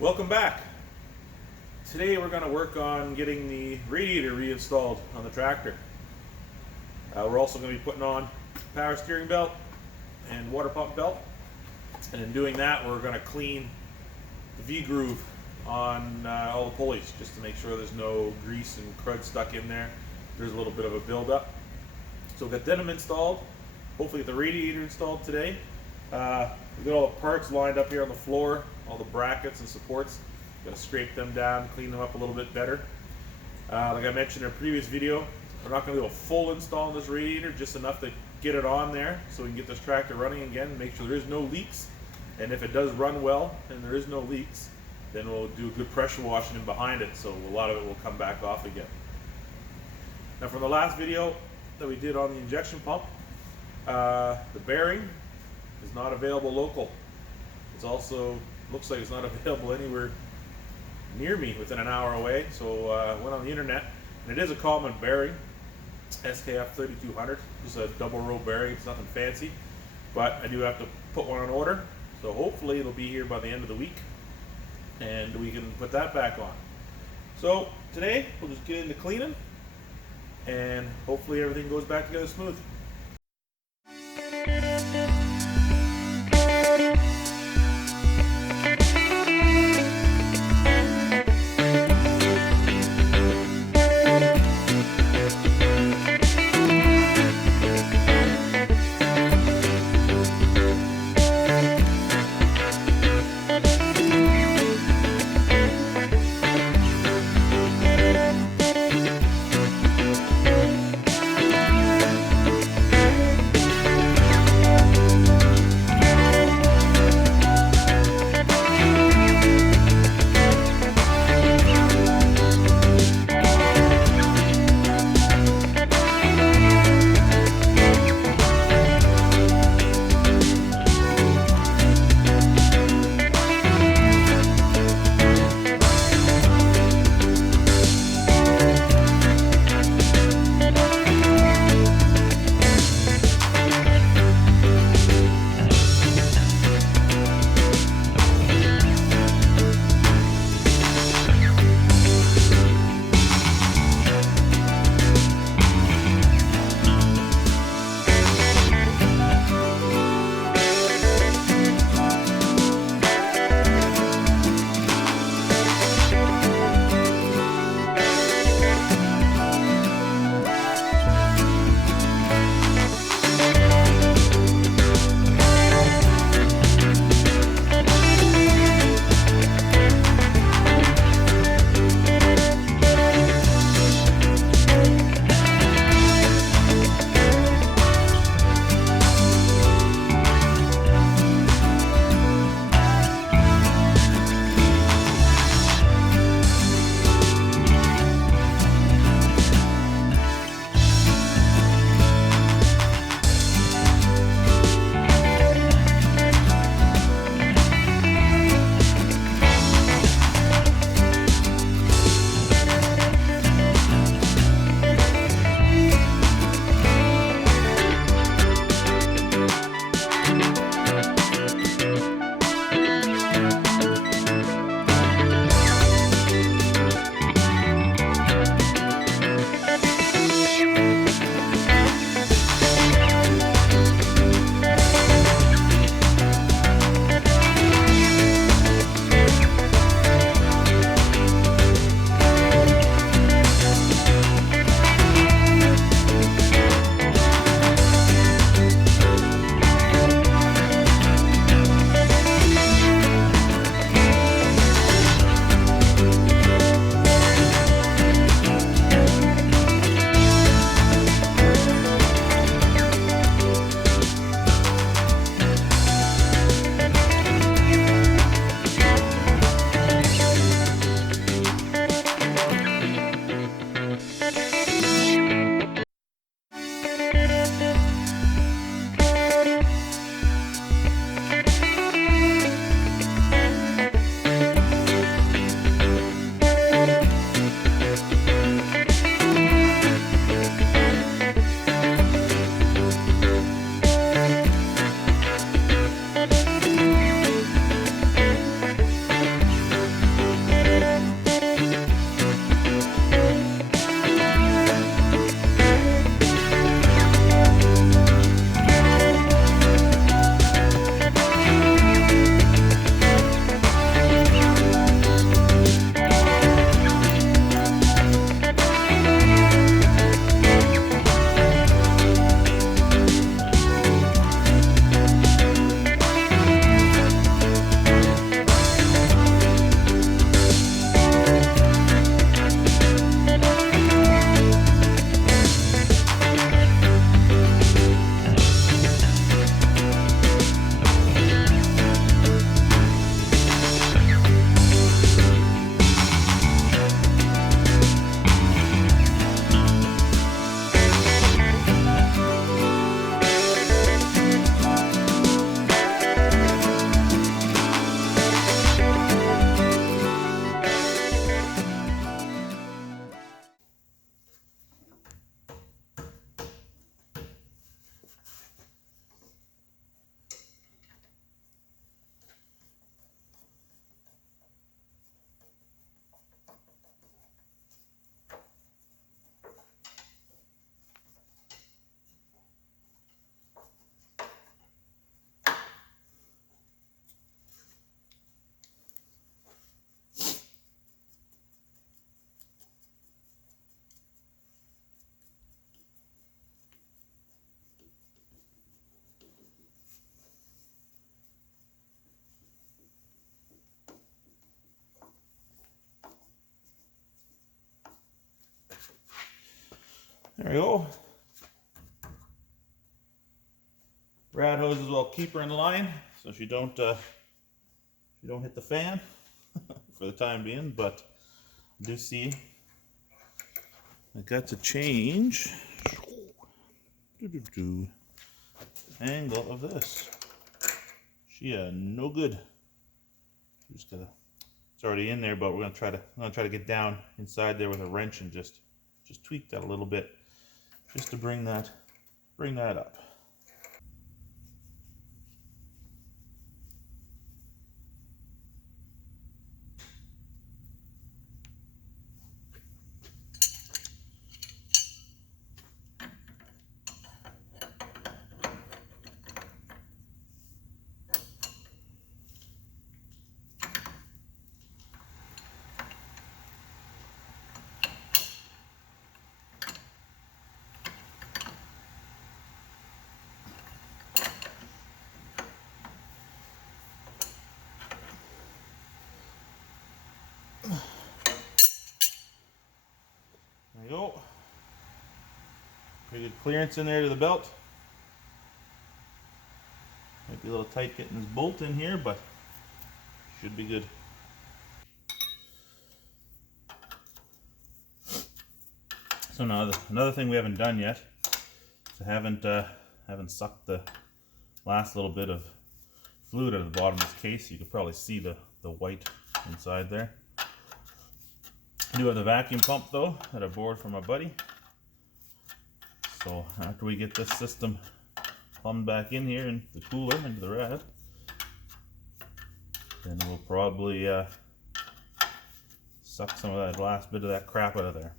Welcome back. Today we're going to work on getting the radiator reinstalled on the tractor. We're also going to be putting on power steering belt and water pump belt. And in doing that, we're going to clean the V-groove on all the pulleys just to make sure there's no grease and crud stuck in there. There's a little bit of a buildup. So we'll get them installed. Hopefully get the radiator installed today. We've got all the parts lined up here on the floor, all the brackets and supports. Got to scrape them down, clean them up a little bit better. Like I mentioned in a previous video, we're not going to do a full install on this radiator, just enough to get it on there so we can get this tractor running again and make sure there is no leaks. And if it does run well and there is no leaks, then we'll do a good pressure washing in behind it, so a lot of it will come back off again. Now from the last video that we did on the injection pump, the bearing is not available local. It's also looks like it's not available anywhere near me within an hour away, so I went on the internet, and it is a common bearing, SKF 3200. Just a double row bearing. It's nothing fancy, but I do have to put one on order, so hopefully it'll be here by the end of the week and we can put that back on. So today we'll just get into cleaning and hopefully everything goes back together smooth. There we go. Rad hoses will keep her in line so she don't hit the fan for the time being. But I do see I got to change angle of this. She no good. Just gotta. It's already in there, but we're gonna try to get down inside there with a wrench and just tweak that a little bit, just to bring that up. There you go. Pretty good clearance in there to the belt. Might be a little tight getting this bolt in here, but should be good. So now another thing we haven't done yet is I haven't sucked the last little bit of fluid out of the bottom of this case. You could probably see the white inside there. I do have the vacuum pump though that I borrowed from my buddy. So after we get this system plumbed back in here into the cooler, into the rad, then we'll probably suck some of that last bit of that crap out of there.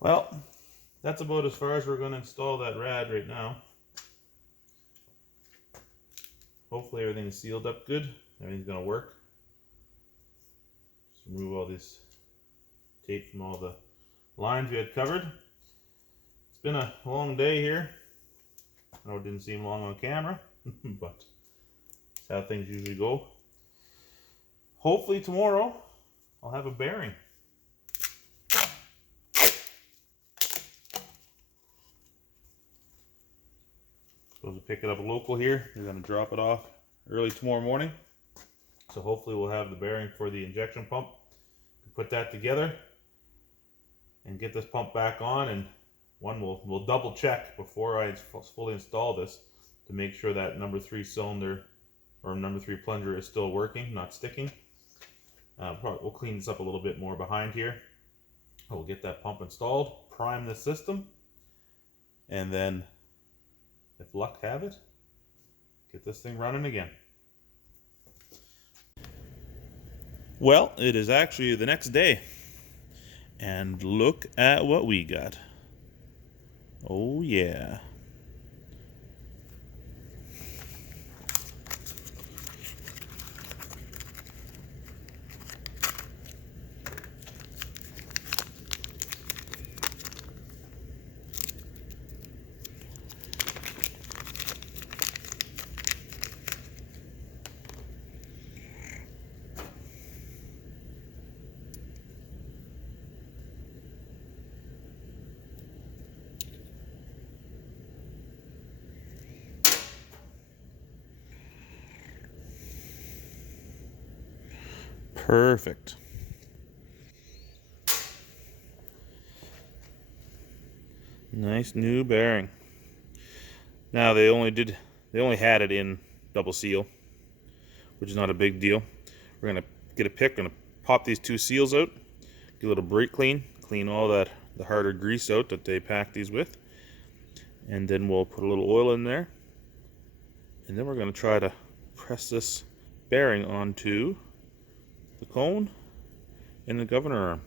Well, that's about as far as we're going to install that rad right now. Hopefully everything is sealed up good. Everything's going to work. Just remove all this tape from all the lines we had covered. It's been a long day here. I know it didn't seem long on camera, but that's how things usually go. Hopefully tomorrow I'll have a bearing. Supposed to pick it up local here. They're going to drop it off early tomorrow morning. So hopefully we'll have the bearing for the injection pump. Put that together and get this pump back on, and we'll double check before I fully install this to make sure that number 3 cylinder or number 3 plunger is still working, not sticking. We'll clean this up a little bit more behind here. We'll get that pump installed, prime the system, and then if luck have it, get this thing running again. Well, it is actually the next day, and look at what we got. Oh yeah. Perfect. Nice new bearing. Now they only had it in double seal, which is not a big deal. We're gonna get a pick, gonna pop these two seals out, get a little brake clean, clean all the harder grease out that they pack these with, and then we'll put a little oil in there, and then we're gonna try to press this bearing onto the cone and the governor arm.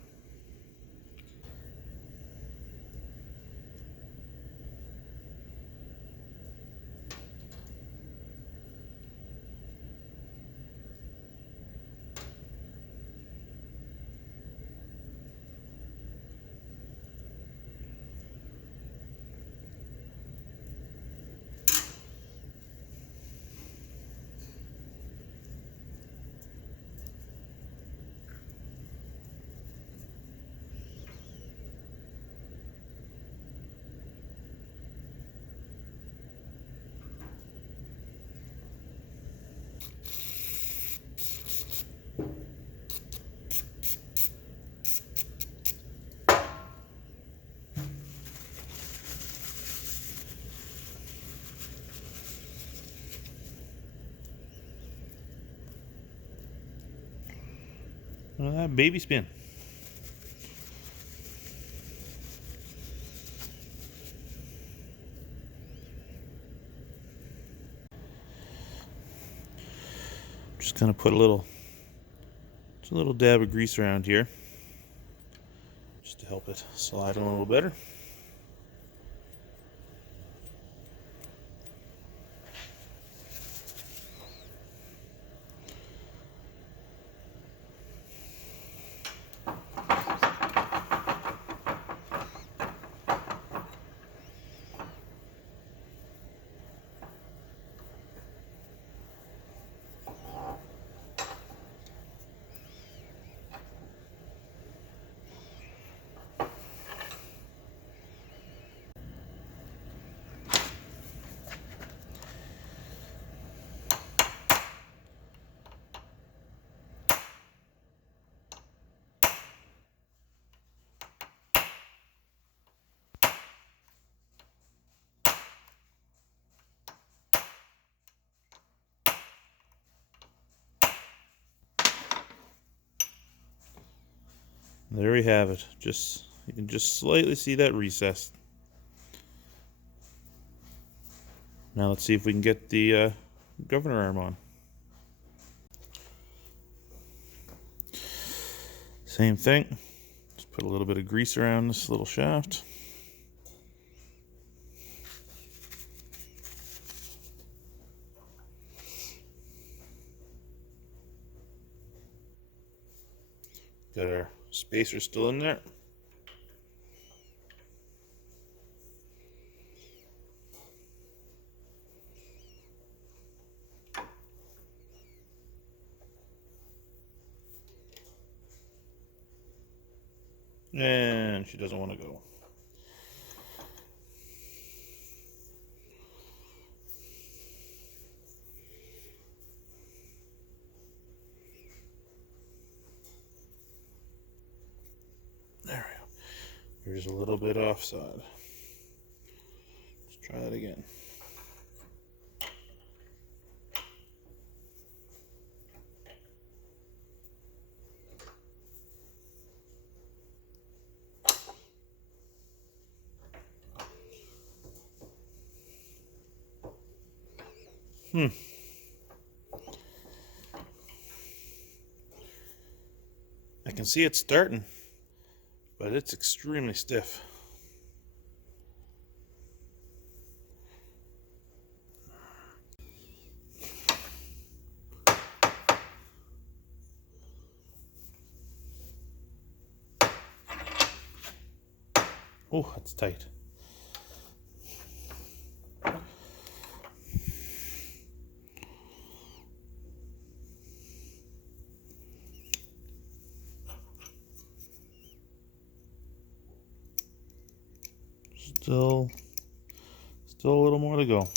Look at that baby spin. Just gonna put a little dab of grease around here, just to help it slide a little better. There we have it. You can just slightly see that recess. Now let's see if we can get the governor arm on. Same thing. Just put a little bit of grease around this little shaft. Got our spacer still in there. And she doesn't want to go. There we go. Here's a little bit offside. Let's try that again. I can see it starting, but it's extremely stiff. Oh, that's tight. Still a little more to go.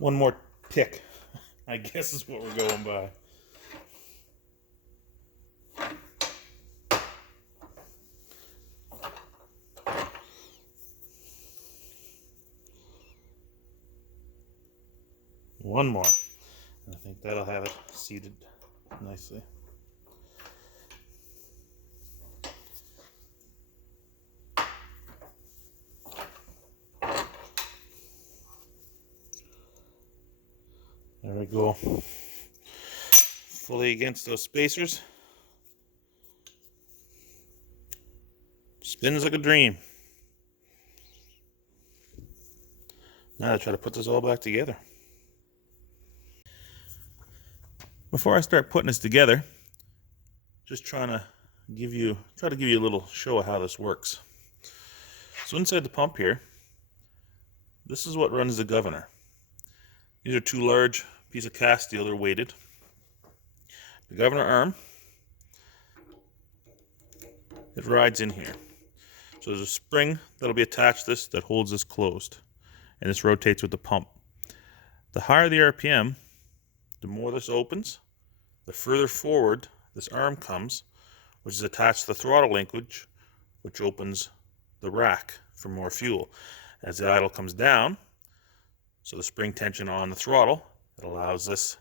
One more tick, I guess, is what we're going by. One more. I think that'll have it seated nicely. There we go. Fully against those spacers. Spins like a dream. Now I try to put this all back together. Before I start putting this together, just try to give you a little show of how this works. So inside the pump here, this is what runs the governor. These are two large pieces of cast steel. They're weighted. The governor arm, it rides in here. So there's a spring that'll be attached to this that holds this closed, and this rotates with the pump. The higher the RPM, the more this opens, the further forward this arm comes, which is attached to the throttle linkage, which opens the rack for more fuel. As the idle comes down, so the spring tension on the throttle, it allows this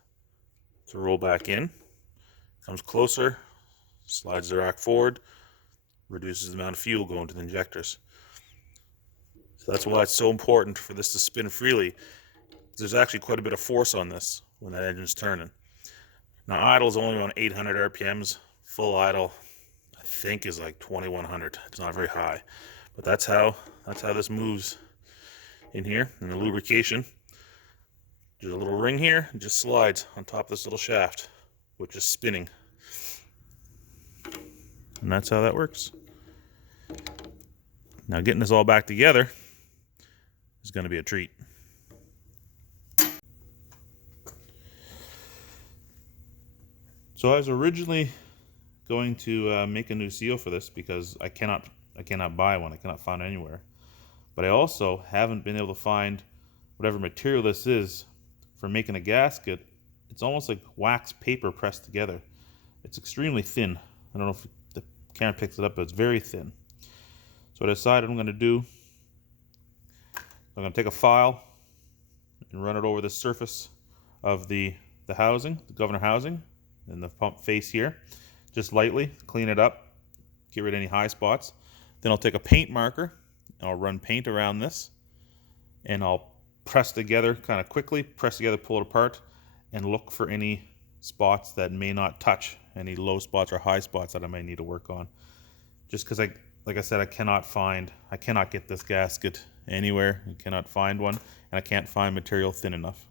to roll back in, comes closer, slides the rack forward, reduces the amount of fuel going to the injectors. So that's why it's so important for this to spin freely. There's actually quite a bit of force on this when that engine's turning. Now idle is only on 800 RPMs. Full idle, I think, is like 2100. It's not very high, but that's how this moves in here. And the lubrication, there's a little ring here, it just slides on top of this little shaft, which is spinning. And that's how that works. Now getting this all back together is going to be a treat. So I was originally going to make a new seal for this because I cannot buy one. I cannot find it anywhere. But I also haven't been able to find whatever material this is for making a gasket. It's almost like wax paper pressed together. It's extremely thin. I don't know if the camera picks it up, but it's very thin. So what I decided I'm going to do, I'm going to take a file and run it over the surface of the housing, the governor housing, and the pump face here, just lightly, clean it up, get rid of any high spots. Then I'll take a paint marker, and I'll run paint around this, and I'll press together kind of quickly, press together, pull it apart, and look for any spots that may not touch, any low spots or high spots that I may need to work on. Just because like I said, I cannot get this gasket anywhere. I cannot find one, and I can't find material thin enough.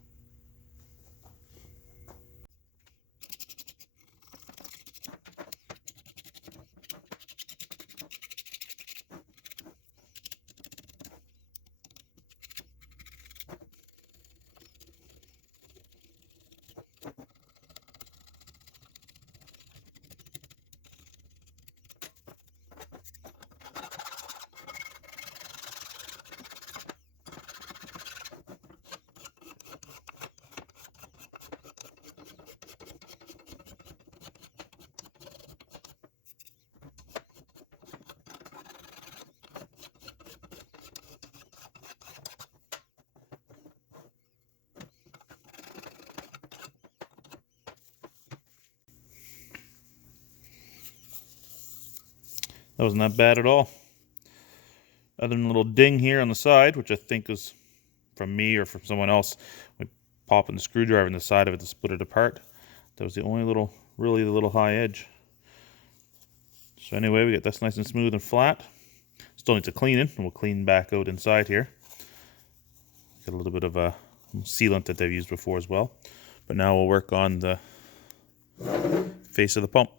That wasn't that bad at all. Other than a little ding here on the side, which I think is from me or from someone else, we popping the screwdriver in the side of it to split it apart. That was the only really the little high edge. So anyway, we get this nice and smooth and flat. Still needs a cleaning, and we'll clean back out inside here. Got a little bit of a sealant that they've used before as well. But now we'll work on the face of the pump.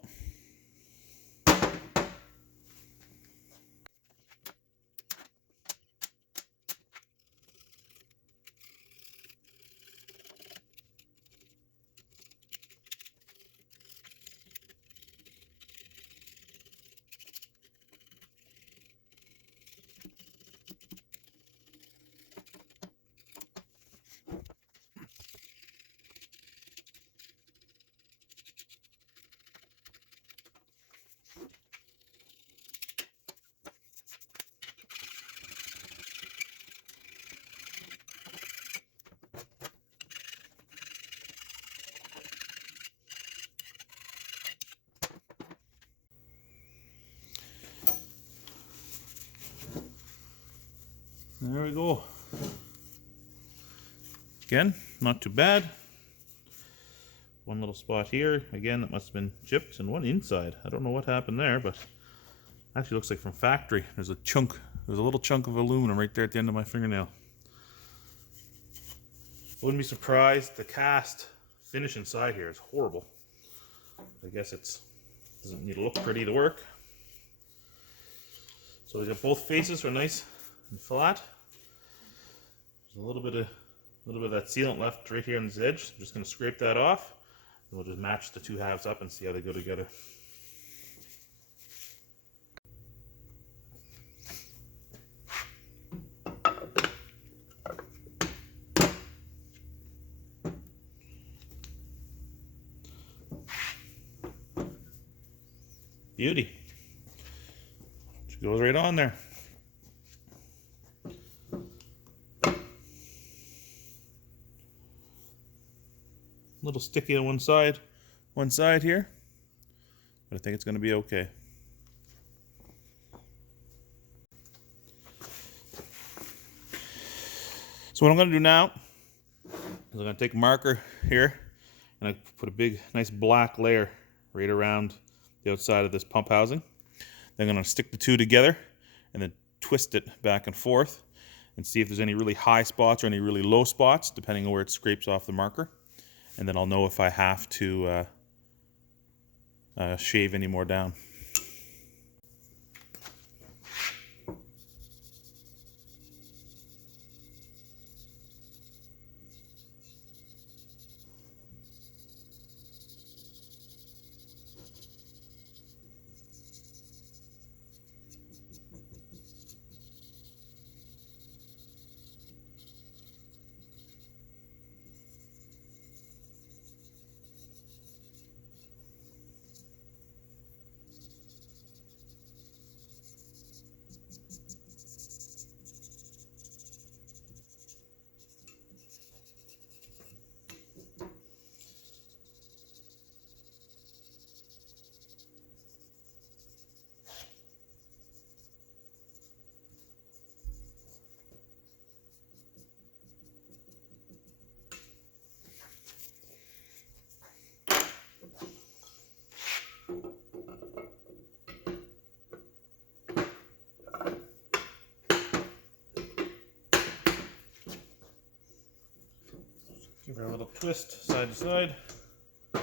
There we go. Again, not too bad. One little spot here. Again, that must have been chipped, and one inside. I don't know what happened there, but actually looks like from factory. There's a little chunk of aluminum right there at the end of my fingernail. Wouldn't be surprised. The cast finish inside here is horrible. I guess doesn't need to look pretty to work. So we got both faces are nice and flat. There's a little bit of that sealant left right here on this edge. I'm just going to scrape that off, and we'll just match the two halves up and see how they go together. Beauty. It goes right on there. A little sticky on one side here, but I think it's going to be okay. So what I'm going to do now is I'm going to take a marker here and I put a big, nice black layer right around the outside of this pump housing. Then I'm going to stick the two together and then twist it back and forth and see if there's any really high spots or any really low spots, depending on where it scrapes off the marker. And then I'll know if I have to shave any more down. Give her a little twist side to side. I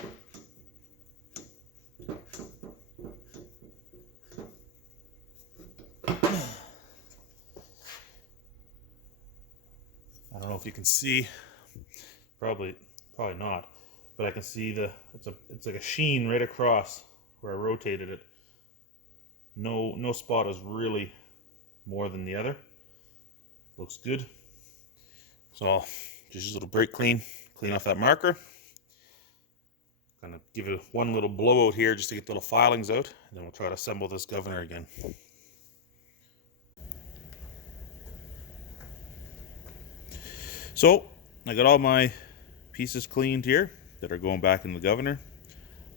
don't know if you can see, probably not, but I can see it's like a sheen right across where I rotated it. No spot is really more than the other. Looks good. So I'll just use a little brake clean off that marker. Gonna give it one little blowout here just to get the little filings out, and then we'll try to assemble this governor again. So I got all my pieces cleaned here that are going back in the governor.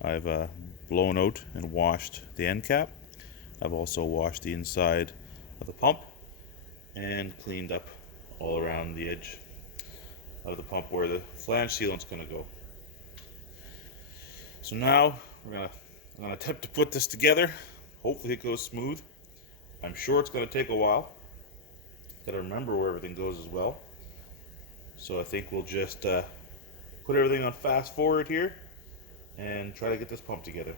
I've blown out and washed the end cap. I've also washed the inside of the pump and cleaned up all around the edge of the pump where the flange sealant's going to go. So now I'm gonna attempt to put this together. Hopefully it goes smooth. I'm sure it's going to take a while. Got to remember where everything goes as well. So I think we'll just put everything on fast forward here and try to get this pump together.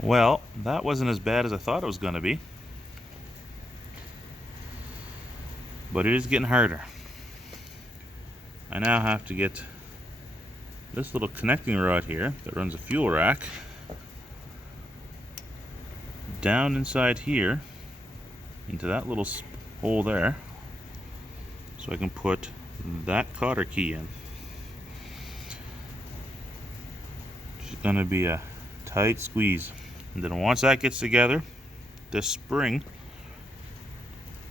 Well, that wasn't as bad as I thought it was going to be. But it is getting harder. I now have to get this little connecting rod here that runs a fuel rack down inside here into that little hole there, so I can put that cotter key in. It's gonna be a tight squeeze, and then once that gets together, this spring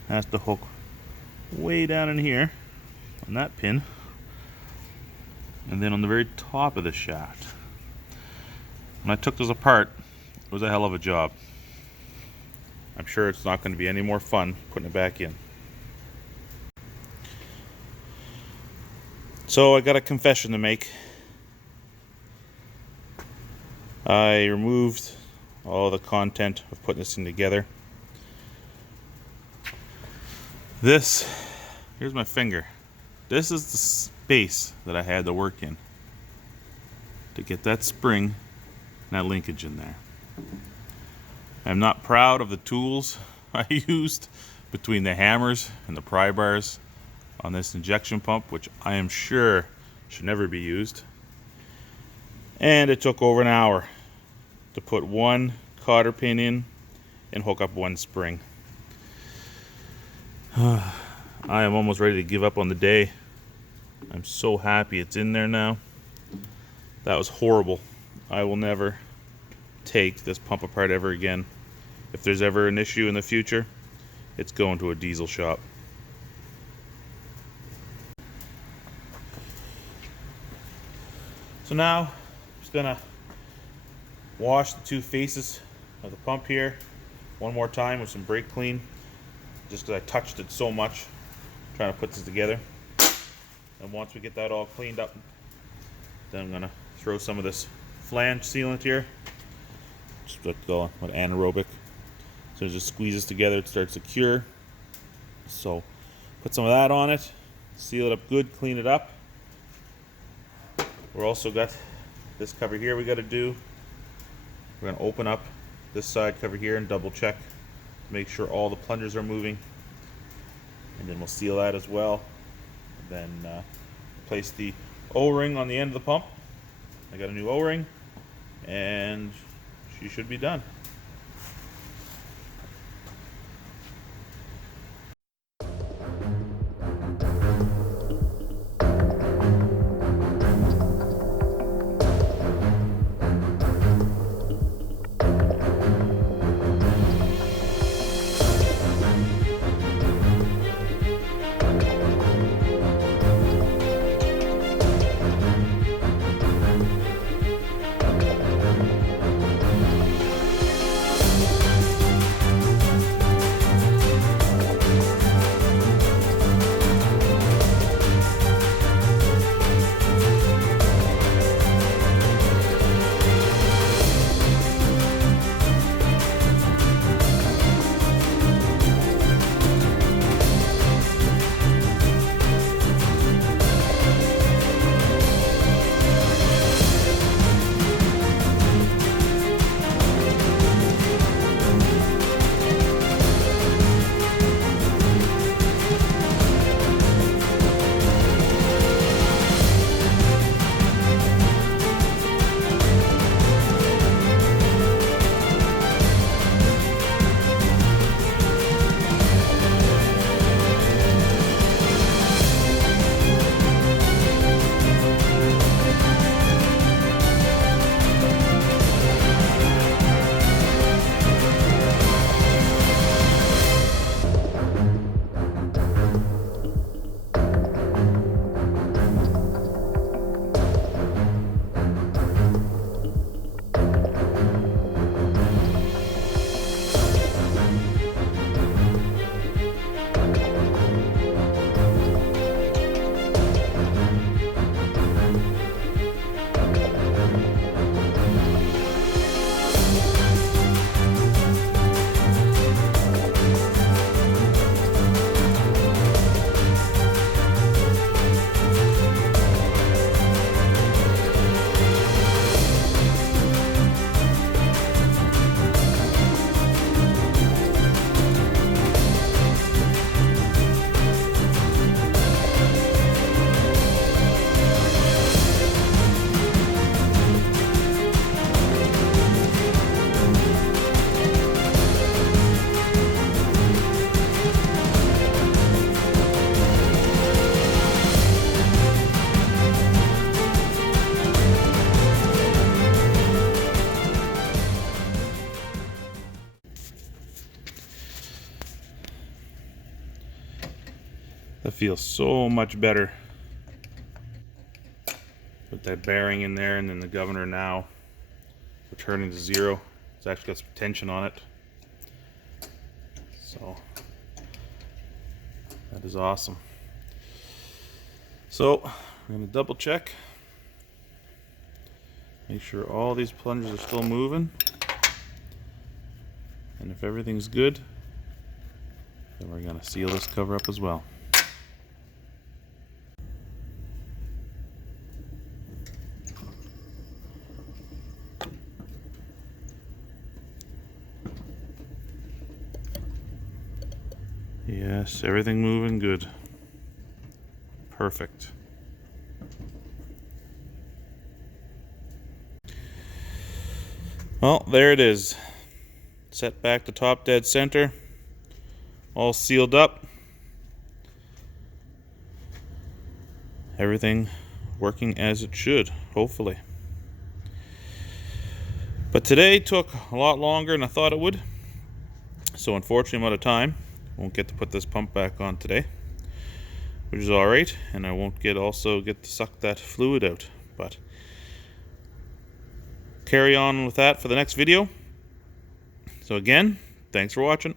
has to hook way down in here on that pin, and then on the very top of the shaft. When I took this apart, it was a hell of a job. I'm sure it's not going to be any more fun putting it back in. So I got a confession to make. I removed all the content of putting this thing together. Here's my finger. This is the space that I had to work in to get that spring and that linkage in there. I'm not proud of the tools I used between the hammers and the pry bars on this injection pump, which I am sure should never be used. And it took over an hour to put one cotter pin in and hook up one spring. I am almost ready to give up on the day. I'm so happy it's in there now. That was horrible. I will never take this pump apart ever again. If there's ever an issue in the future, it's going to a diesel shop. So now I'm just gonna wash the two faces of the pump here one more time with some brake clean, just because I touched it so much trying to put this together. And once we get that all cleaned up, then I'm gonna throw some of this flange sealant here, just like the anaerobic. So it just squeezes together, it starts to cure. So put some of that on it, seal it up good, clean it up. We're also got this cover here we got to do. We're going to open up this side cover here and double check to make sure all the plungers are moving. And then we'll seal that as well. And then place the O-ring on the end of the pump. I got a new O-ring and she should be done. That feels so much better. Put that bearing in there, and then the governor now returning to 0. It's actually got some tension on it. So that is awesome. So I'm going to double check. Make sure all these plungers are still moving. And if everything's good, then we're going to seal this cover up as well. Yes, everything moving good. Perfect. Well, there it is. Set back to top dead center. All sealed up. Everything working as it should, hopefully. But today took a lot longer than I thought it would. So unfortunately I'm out of time. Won't get to put this pump back on today, which is alright, and I won't also get to suck that fluid out. But carry on with that for the next video. So again, thanks for watching.